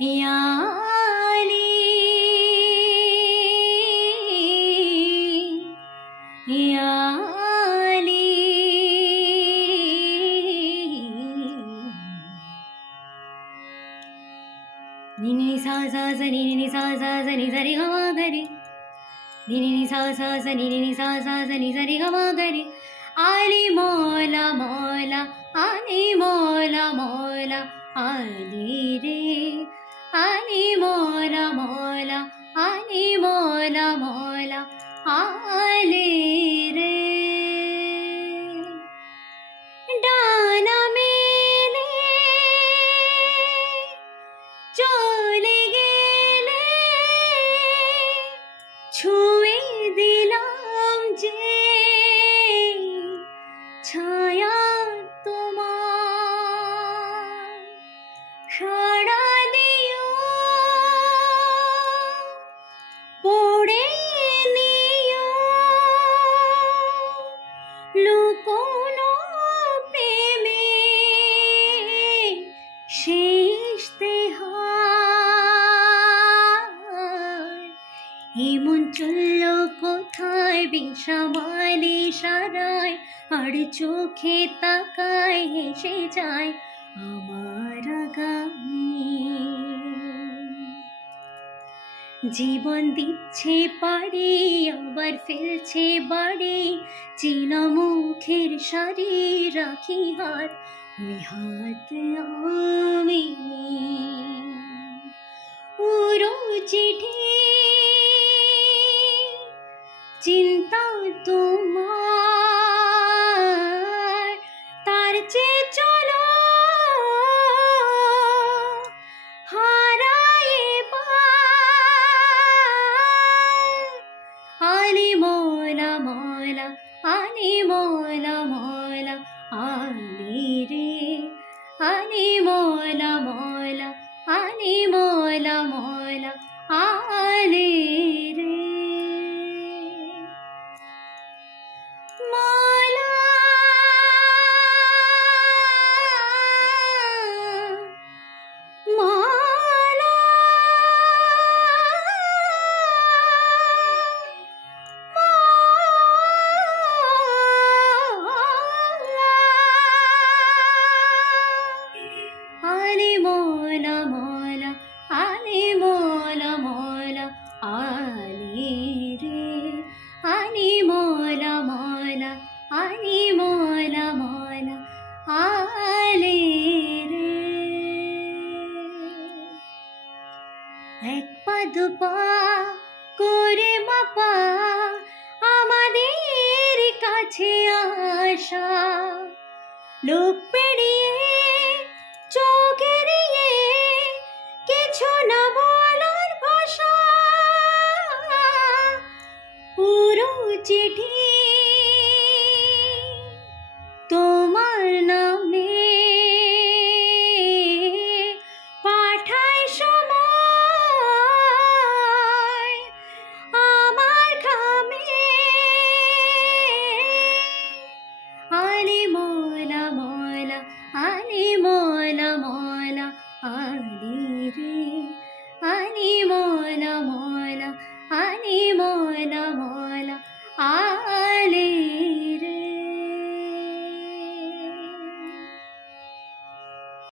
याली याली नि सा सा सा नि सा सा सा नि सा रे ग मा ग रे नि सा सा सा नि सा सा सा नि सा रे ग मा ग रे आली मौला मौला आली मौला मौला आली रे आली मौला मौला आली मौला मौला आली रे ডানা মেলে চলে গেলে ছুঁয়ে দিলাম যে ছায়া তোমার সাড়া দিও পড়ে নিও লুকোনো প্রেমে শেষ তেহার এমন চলল কোথায় বিষামালি সারায় আর চোখে তাকায় হেসে যায় আমার আগামী জীবন দিচ্ছে পারে আবার ফেলছে বাড়ি চেনা মুখের সারি রাখি হাত ওই হাত আমি উড়ো চিঠি চিন্তা তোমার তার চেয়ে চলো হারাই এবার আলি মৌলা মৌলা আলি মৌলা মৌলা আলি রে আলি মৌলা মৌলা আলি মৌলা মৌলা আলি রে মৌলা মৌলা আলি মৌলা মৌলা আলি মৌলা মৌলা আলি রে আলি মৌলা মৌলা আলি মৌলা মৌলা আলি রে এক পা দুপা করে মাপা আমাদের কাছে আসা লোক পেরিয়ে চোখ এড়িয়ে কিছু না বলার ভাষা পুরো চিঠি তোমার নামে পাঠায় সময় আমার খামে আলি মৌলা মৌলা আলি মৌলা মৌলা আলি রে আলি মৌলা মৌলা আলি মৌলা মৌলা আলি